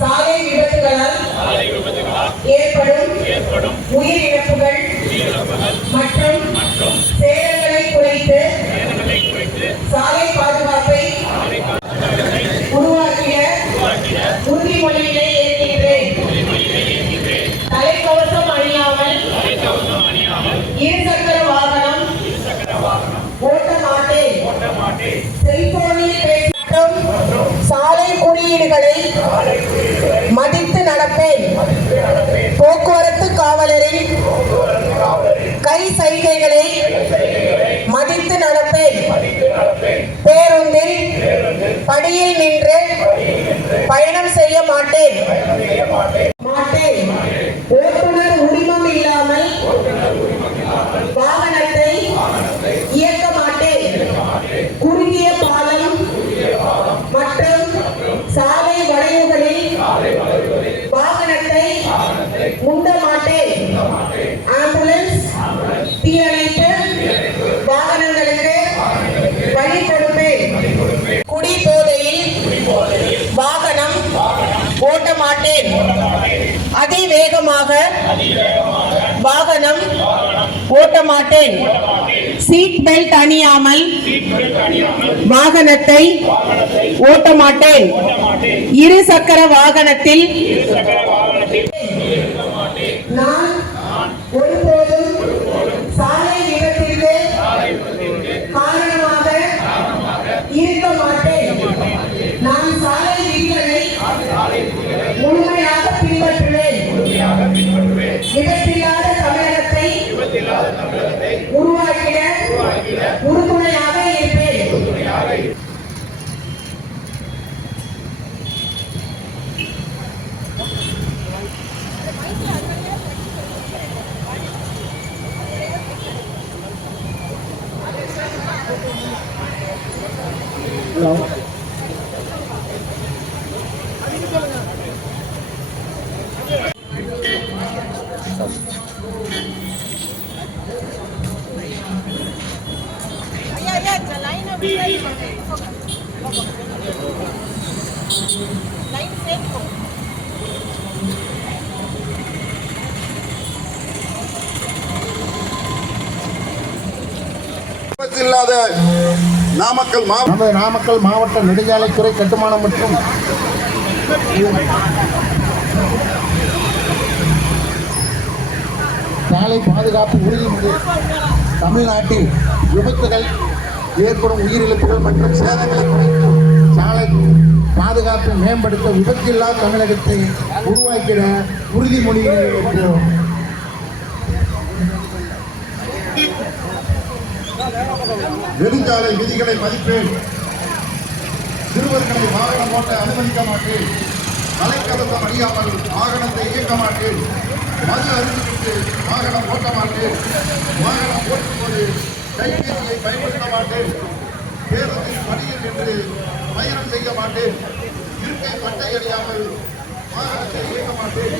சாலை விபத்துகளால் ஏற்படும் உயிரிழப்புகள் மற்றும் சேதங்களை குறைத்து சாலை பாதுகாப்பை உருவாக்கிய உறுதிமொழியினை ஏற்கின்றேன். தலைக்கவசம் அணியாமல் இருசக்கர வாகனம் ஓட்ட மாட்டேன். செல்போனில் பேசும் சாலை குறியீடுகளை மதித்து நடப்பேன். போக்குவரத்து காவலரின் கை சைகைகளை மதித்து நடப்பேன். பேருந்தில் படியில் நின்று பயணம் செய்ய மாட்டேன். ஓட்டுநர் உரிமம் இல்லாமல் வாகனத்தை இயக்க மாட்டேன். குறுகிய பாலம் மற்றும் சாலை வளைவுகளில் வாகனத்தை முந்த மாட்டேன். ஆம்புலன்ஸ், தீயணைப்பு வாகனங்களுக்கு வழி கொடுப்பேன். குடி போதையில் வாகனம் ஓட்ட மாட்டேன். அதிவேகமாக வாகனம் ஓட்ட மாட்டேன். சீட் பெல்ட் அணியாமல் வாகனத்தை ஓட்ட மாட்டேன். இரு சக்கர வாகனத்தில் நான் ஒருபோதும் சாலை விபத்திற்கு காரணமாக இருக்க மாட்டேன். நான் சாலை விதிகளை முழுமையாக பின்பற்றுவேன். விபத்தில்லாத தமிழகத்தை உருவாக்கிட உறுதுணையாக இருப்பேன். நாமக்கல் மாவட்ட நெடுஞ்சாலைத்துறை கட்டுமானம் மற்றும் சாலை பாதுகாப்பு உறுதிமொழி தமிழ்நாட்டில் விபத்துகள் ஏற்படும் உயிரிழப்புகள் மற்றும் சேதங்களை குறைத்து சாலை பாதுகாப்பை மேம்படுத்த விபத்தில்லா தமிழகத்தை உருவாக்கிட உறுதிமொழியை ஏற்கிறோம். நெடுஞ்சாலை விதிகளை மதிப்பேன். சிறுவர்களை வாகனம் ஓட்ட அனுமதிக்க மாட்டேன். தலைக்கவசம் அணியாமல் வாகனத்தை இயக்க மாட்டேன். மது அருந்திவிட்டு வாகனம் ஓட்ட மாட்டேன். வாகனம் ஓட்டும்போது கைபேசியை பயன்படுத்த மாட்டேன். பேருந்தில் படியில் நின்று பயணம் செய்ய மாட்டேன். இருக்கை பட்டை அணியாமல் வாகனத்தை இயக்க மாட்டேன்.